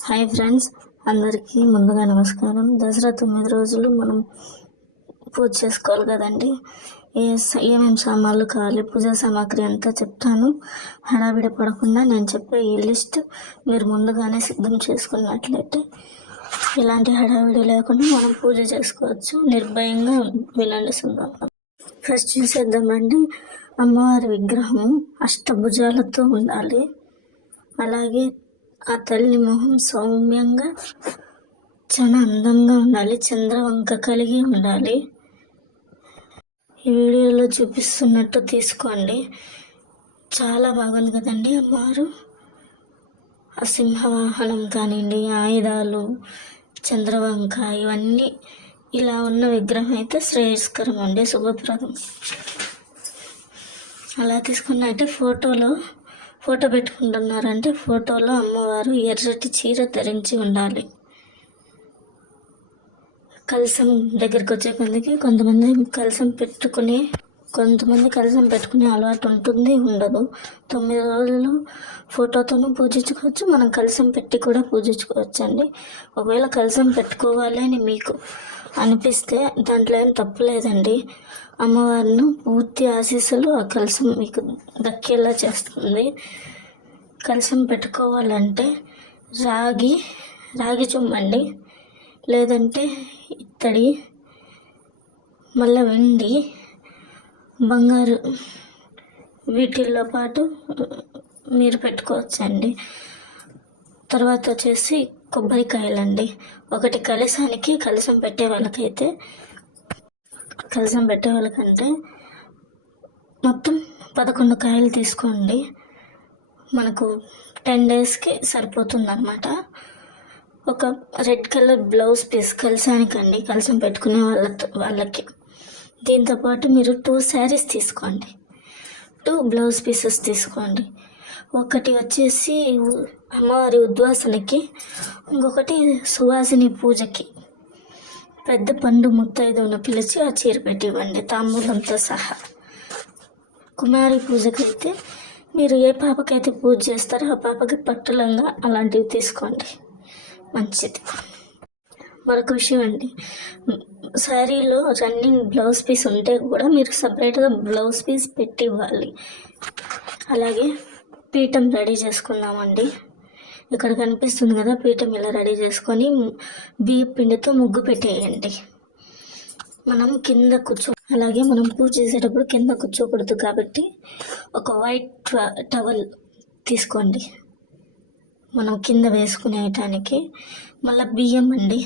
Hi friends, అందరికీ ముందుగా నమస్కారం. దసరా 9 రోజులు మనం పూజ చేసుకోవాలి కదండి. ఏమేమి సామాన్లు కావాలి, పూజా సామాగ్రి అంతా చెప్తాను. హడావిడి పడకుండా నేను చెప్పే ఈ లిస్ట్ మీరు ముందుగానే సిద్ధం చేసుకున్నట్లయితే ఇలాంటి హడావిడి లేకుండా మనం పూజ చేసుకోవచ్చు. నిర్భయంగా వినండి సుందరం. ఫస్ట్ చూసేద్దామండి. అమ్మవారి విగ్రహం అష్టభుజాలతో ఉండాలి. అలాగే ఆ తల్లి మొహం సౌమ్యంగా చాలా అందంగా ఉండాలి. చంద్రవంక కలిగి ఉండాలి. ఈ వీడియోలో చూపిస్తున్నట్టు తీసుకోండి. చాలా బాగుంది కదండి అమ్మవారు. ఆ సింహవాహనం కానివ్వండి, ఆయుధాలు, చంద్రవంక, ఇవన్నీ ఇలా ఉన్న విగ్రహం అయితే శ్రేయస్కరం అండి, శుభప్రదం. అలా తీసుకున్నట్టే ఫోటో పెట్టుకుంటున్నారంటే ఫోటోలో అమ్మవారు ఎర్రటి చీర ధరించి ఉండాలి. కలశం దగ్గరికి వచ్చే కొందికి కొంతమంది కలశం పెట్టుకునే అలవాటు ఉంటుంది, ఉండదు. 9 రోజులు ఫోటోతోనూ పూజించుకోవచ్చు, మనం కలశం పెట్టి కూడా పూజించుకోవచ్చు అండి. ఒకవేళ కలశం పెట్టుకోవాలి అని మీకు అనిపిస్తే దాంట్లో ఏం తప్పులేదండి. అమ్మవారిని పూర్తి ఆశీస్సులు ఆ కలశం మీకు దక్కేలా చేస్తుంది. కలశం పెట్టుకోవాలంటే రాగి చుమ్మండి, లేదంటే ఇత్తడి, మళ్ళీ వెండి, బంగారు, వీటిల్లో పాటు మీరు పెట్టుకోవచ్చండి. తర్వాత వచ్చేసి కొబ్బరికాయలండి. ఒకటి కలశం పెట్టే వాళ్ళకంటే మొత్తం 11 కాయలు తీసుకోండి. మనకు 10 డేస్కి సరిపోతుందన్నమాట. ఒక రెడ్ కలర్ బ్లౌజ్ పీస్ కలశానికండి, కలశం పెట్టుకునే వాళ్ళకి. దీంతోపాటు మీరు 2 శారీస్ తీసుకోండి, 2 బ్లౌజ్ పీసెస్ తీసుకోండి. ఒకటి వచ్చేసి అమ్మవారి ఉద్వాసనకి, ఇంకొకటి సువాసిని పూజకి. పెద్ద పండు ముత్తైదువును పిలిచి ఆ చీర పెట్టి ఇవ్వండి, తాంబూలంతో సహా. కుమారి పూజకైతే మీరు ఏ పాపకైతే పూజ చేస్తారో ఆ పాపకి పట్టులంగా అలాంటివి తీసుకోండి, మంచిది. మరొక విషయం అండి, శారీలో రన్నింగ్ బ్లౌజ్ పీస్ ఉంటే కూడా మీరు సపరేట్గా బ్లౌజ్ పీస్ పెట్టి ఇవ్వాలి. అలాగే పీఠం రెడీ చేసుకుందామండి. ఇక్కడ కనిపిస్తుంది కదా, పీఠం ఇలా రెడీ చేసుకొని బియ్యం పిండితో ముగ్గు పెట్టేయండి. మనం కింద అలాగే మనం పూజ చేసేటప్పుడు కింద కూర్చోకూడదు కాబట్టి ఒక వైట్ టవల్ తీసుకోండి మనం కింద వేసుకునేటానికి. మళ్ళీ బియ్యం అండి,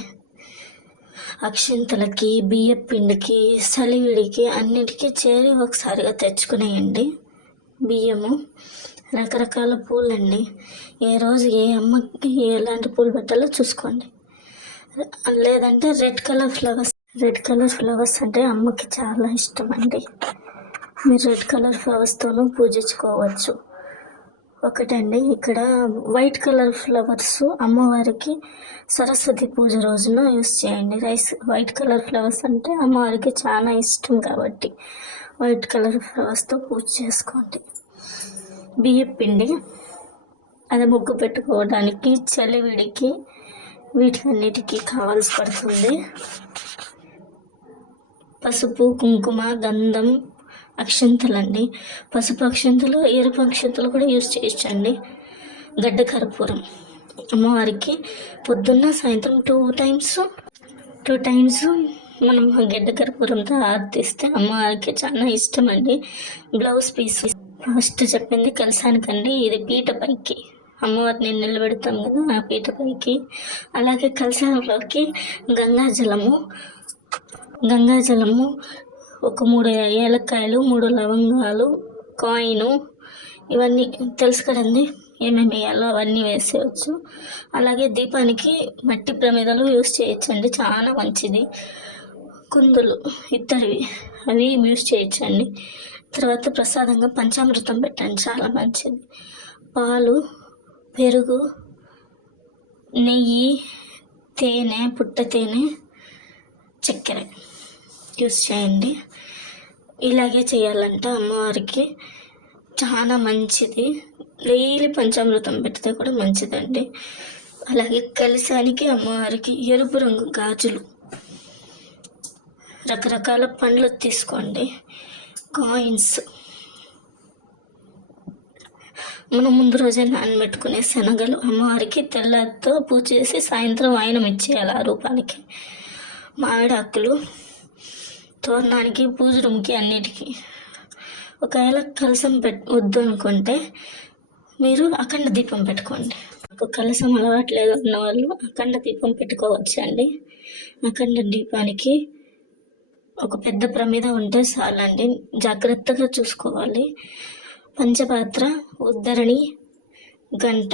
అక్షింతలకి, బియ్యం పిండికి, సలివిడికి అన్నిటికీ చేరి ఒకసారిగా తెచ్చుకునేయండి. బియ్యము, రకరకాల పూలండి. ఏ రోజు ఏ అమ్మకి ఎలాంటి పూలు పెట్టాలో చూసుకోండి. లేదంటే రెడ్ కలర్ ఫ్లవర్స్ అంటే అమ్మకి చాలా ఇష్టం అండి. మీరు రెడ్ కలర్ ఫ్లవర్స్తోనూ పూజించుకోవచ్చు. ఒకటండి, ఇక్కడ వైట్ కలర్ ఫ్లవర్స్ అమ్మవారికి సరస్వతి పూజ రోజున యూస్ చేయండి. వైట్ కలర్ ఫ్లవర్స్ అంటే అమ్మవారికి చాలా ఇష్టం కాబట్టి వైట్ కలర్ ఫ్లవర్స్తో పూజ చేసుకోండి. బియ్యం పిండి అది ముగ్గు పెట్టుకోవడానికి, చలివిడికి, వీటన్నిటికీ కావాల్సి పడుతుంది. పసుపు, కుంకుమ, గంధం, అక్షంతలండి. పసుపు అక్షంతలు, ఎరుపు అక్షంతలు కూడా యూజ్ చేయొచ్చండి. గడ్డ కర్పూరం అమ్మవారికి పొద్దున్న సాయంత్రం 2 టైమ్స్ మనం గడ్డ కర్పూరంతో ఆర్తిస్తే అమ్మవారికి చాలా ఇష్టం అండి. బ్లౌజ్ పీస్ ఫస్ట్ చెప్పింది కలశానికండి, ఇది పీటపైకి అమ్మవారిని నిలబెడతాం కదా ఆ పీటపైకి. అలాగే కలశంలోకి గంగాజలము, ఒక 3 ఏలక్కాయలు, 3 లవంగాలు, కాయిను, ఇవన్నీ తెలుసు కదండి, ఏమేమి వేయాలో అవన్నీ వేసేయచ్చు. అలాగే దీపానికి మట్టి ప్రమిదలు యూస్ చేయొచ్చండి, చాలా మంచిది. కుందులు ఇత్తడివి అవి యూస్ చేయొచ్చండి. తర్వాత ప్రసాదంగా పంచామృతం పెట్టండి, చాలా మంచిది. పాలు, పెరుగు, నెయ్యి, తేనె, పుట్ట తేనె, చక్కెర యూస్ చేయండి. ఇలాగే చేయాలంట అమ్మవారికి, చాలా మంచిది. డైలీ పంచామృతం పెడితే కూడా మంచిదండి. అలాగే కలశానికి అమ్మవారికి ఎరుపు రంగు గాజులు, రకరకాల పండ్లు తీసుకోండి, కాయిన్స్, మనం ముందు రోజే నానబెట్టుకునే శనగలు, అమ్మవారికి తెల్లతో పూజ చేసి సాయంత్రం వాయనం ఇచ్చేయాలి ఆ రూపానికి, మామిడాకులు తోరణానికి, పూజ రూమ్కి, అన్నిటికీ. ఒకవేళ కలసం వద్దు అనుకుంటే మీరు అఖండ దీపం పెట్టుకోండి. నాకు కలసం అలవాట్లేదు ఉన్న వాళ్ళు అఖండ దీపం పెట్టుకోవచ్చు అండి. అఖండ దీపానికి ఒక పెద్ద ప్రమిద ఉంటే చాలండి, జాగ్రత్తగా చూసుకోవాలి. పంచపాత్ర, ఉద్దరణి, గంట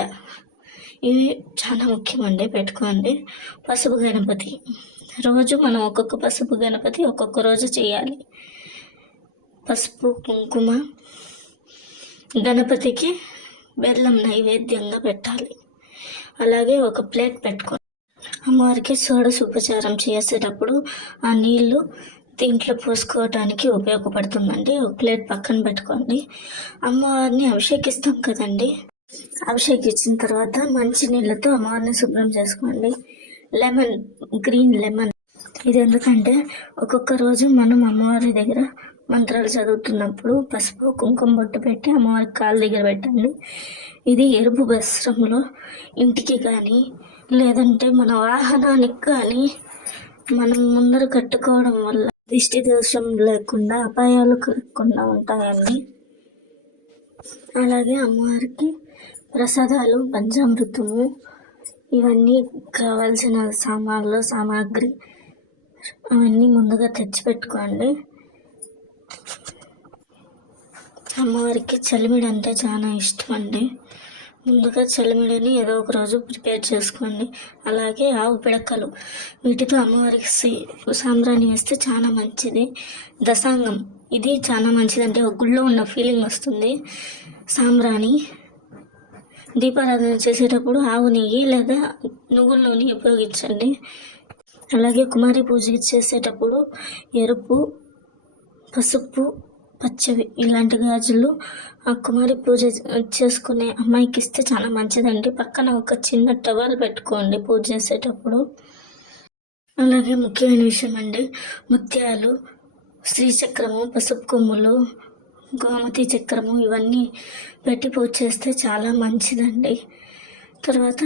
ఇవి చాలా ముఖ్యమండి, పెట్టుకోండి. పసుపు గణపతి, రోజు మనం ఒక్కొక్క పసుపు గణపతి ఒక్కొక్క రోజు చేయాలి. పసుపు కుంకుమ గణపతికి బెల్లం నైవేద్యంగా పెట్టాలి. అలాగే ఒక ప్లేట్ పెట్టుకోండి. అమ్మవారికి షోడశోపచారం చేసేటప్పుడు ఆ నీళ్లు దీంట్లో పోసుకోవడానికి ఉపయోగపడుతుందండి. ఒక ప్లేట్ పక్కన పెట్టుకోండి. అమ్మవారిని అభిషేకిస్తాం కదండి, అభిషేకించిన తర్వాత మంచి నీళ్ళతో అమ్మవారిని శుభ్రం చేసుకోండి. లెమన్, గ్రీన్ లెమన్, ఇది ఎందుకంటే ఒక్కొక్క రోజు మనం అమ్మవారి దగ్గర మంత్రాలు చదువుతున్నప్పుడు పసుపు కుంకుమ బొట్టు పెట్టి అమ్మవారి కాళ్ళ దగ్గర పెట్టండి. ఇది ఎరుపు వస్త్రంలో ఇంటికి కానీ లేదంటే మన వాహనానికి కానీ మనం ముందర కట్టుకోవడం వల్ల దిష్టి దోషం లేకుండా అపాయాలు కలగకుండా ఉంటాయండి. అలాగే అమ్మవారికి ప్రసాదాలు, పంచామృతము, ఇవన్నీ కావాల్సిన సామాగ్రి అవన్నీ ముందుగా తెచ్చిపెట్టుకోండి. అమ్మవారికి చలిమిడి అంటే చాలా ఇష్టం అండి. ముందుగా చలిమిడిని ఏదో ఒక రోజు ప్రిపేర్ చేసుకోండి. అలాగే ఆవు పిడకలు, వీటితో అమ్మవారికి సాంబ్రాణి వేస్తే చాలా మంచిది. దశాంగం, ఇది చాలా మంచిదంటే ఒక గుళ్ళో ఉన్న ఫీలింగ్ వస్తుంది. సాంబ్రాణి దీపారాధన చేసేటప్పుడు ఆవు నెయ్యి లేదా నువ్వుల నూనె ఉపయోగించండి. అలాగే కుమారి పూజ చేసేటప్పుడు ఎరుపు, పసుపు, పచ్చవి ఇలాంటి గాజులు ఆ కుమారి పూజ చేసుకునే అమ్మాయికి ఇస్తే చాలా మంచిదండి. పక్కన ఒక చిన్న టవల్ పెట్టుకోండి పూజ చేసేటప్పుడు. అలాగే ముఖ్యమైన విషయం అండి, ముత్యాలు, శ్రీచక్రము, పసుపు కొమ్ములు, గోమతి చక్రము ఇవన్నీ పెట్టి పూజ చేస్తే చాలా మంచిదండి. తర్వాత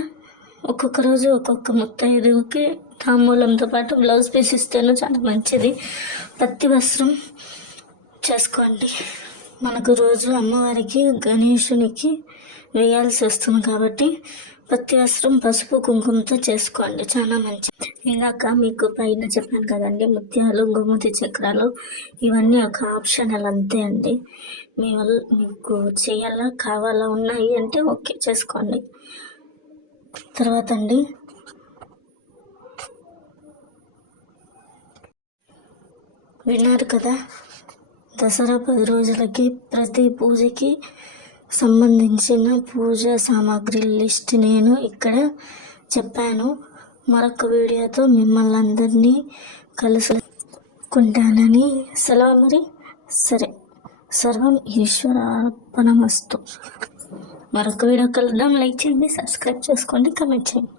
ఒక్కొక్క రోజు ఒక్కొక్క ముత్తైదువుకి తాంబూలంతో పాటు బ్లౌజ్ పీస్ ఇస్తేనే చాలా మంచిది. పత్తి వస్త్రం చేసుకోండి. మనకు రోజు అమ్మవారికి గణేశునికి వేయాల్సి వస్తుంది కాబట్టి పత్తి వస్త్రం పసుపు కుంకుమతో చేసుకోండి, చాలా మంచిది. ఇందాక మీకు పైన చెప్పాను కదండి, ముత్యాలు, గోమతి చక్రాలు ఇవన్నీ ఒక ఆప్షనల్ అంతే అండి. మీ వల్ల మీకు చేయాలా కావాలా ఉన్నాయి అంటే ఓకే చేసుకోండి. తర్వాత అండి విన్నారు కదా, దసరా 10 రోజులకి ప్రతి పూజకి సంబంధించిన పూజా సామాగ్రి లిస్ట్ నేను ఇక్కడ చెప్పాను. మరొక వీడియోతో మిమ్మల్ని అందరినీ కలుసుకుంటానని సెలవు మరి. సరే, సర్వం ఈశ్వరార్పణమస్తు. మరొక వీడియో కలుద్దాం. లైక్ చేయండి, సబ్స్క్రైబ్ చేసుకోండి, కమెంట్ చేయండి.